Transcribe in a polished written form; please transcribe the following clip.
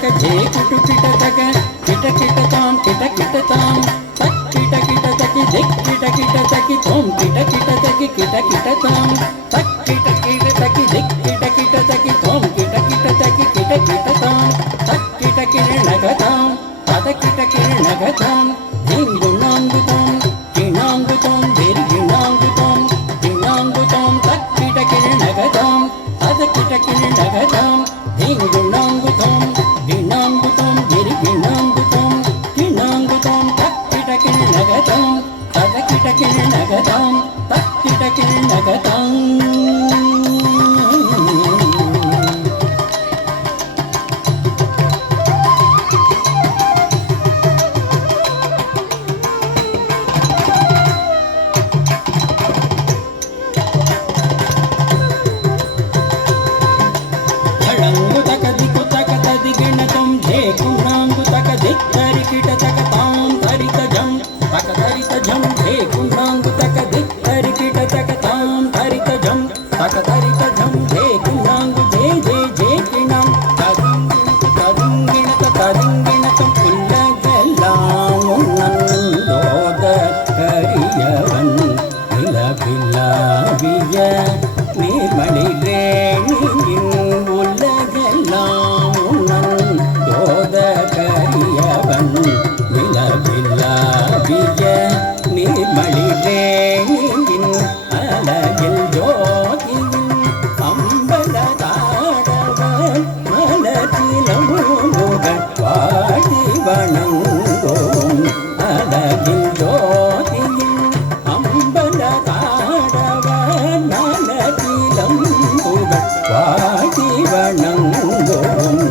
ತಕ ಜೇ ಕುಟು ಕಿಟ ತಕ ಕಿಟ ಕಿಟ ತಾಂ ಕಿಟ ಕಿಟ ತಾಂ ತಕ್ ಕಿಟ ಕಿಟ ತಕಿ ದಿಕ್ ಕಿಟ ಕಿಟ ತಕಿ ತೋಂ ಕಿಟ ಕಿಟ ತಕಿ ಕಿಟ ಕಿಟ ತಾಂ ತಕ್ ಕಿಟ ಕಿಟ ತಕಿ ದಿಕ್ ಕಿಟ ಕಿಟ ತಕಿ ತೋಂ ಕಿಟ ಕಿಟ ತಕಿ ಕಿಟ ಕಿಟ ತಾಂ ತಕ್ ಕಿಟ ಕಿರಣಗ ತಾಂ ತದ ಕಿಟ ಕಿರಣಗ ತಾಂ ದಿಂಗು ನಾಂಗು ತಾಂ ಕಿಣಾಂಗು ತಾಂ ಬೇರಿ ಗಿಣಾಂಗು ತಾಂ ಕಿಣಾಂಗು ತಾಂ ತಕ್ ಕಿಟ ಕಿರಣಗ ತಾಂ ತದ ಕಿಟ ಕಿರಣಗ ತಾಂ ದಿಂಗು ನಾಂಗು ತಾಂ ಗಿಣಾಂಗು ತಾಂ ಬೇರಿ ಗಿಣಾಂಗು ತಾಂ ಕಿಣಾಂಗು ತಾಂ ತಕ್ ಕಿಟ ಕಿರಣಗ ತಾಂ ತದ ಕಿಟ ಕಿರಣಗ ತಾಂ ತಕ್ ಕಿಟ ಕಿರಣಗ ತಾಂ ಳಂಗು ತಕ ದಿಕ್ಕು ತಕ ತದಿ ಗಿಣ ತಂ ಝೇ ಕುಣಾಂಗು ತಕ ದಿಕ್ ತರಿ ಕಿಟ ತಕ ತಾಂ ತರಿತ ಜಂ ತಕ ತರಿತ ಜಂ ಝೇ ಕುಣಾಂಗು ತಕ ದಿಕ್ ತರಿ ಕಿಟ ತಕ ತಾಂ ತರಿತ ಜಂ ತಕ ತರಿತ ಜಂ ಝೇ ಕುಣಾಂಗು ಝೇ ಝೇ ಝೇ ಕಿಣಂ ತದಿಂಗಿಣತ ತದಿಂಗಿಣತಂ புல்லகெல்லாம் உன்னந்தோத கரியவன் நிலவில்லாவிய நீர்மணி ரேணியின் உலகெல்லாம் உன்னந்தோத கரியவன் நிலவில்லாவிய நீர்மணி ரேணியின் அழகில் ஜோதியின் அம்பலதாடவன் மலத்திலமுகள் வாடி வணங்கோம் அழகில் ஜோதியின் அம்பலதாடவன் மலத்திலமுகள் வாடி வணங்கோம்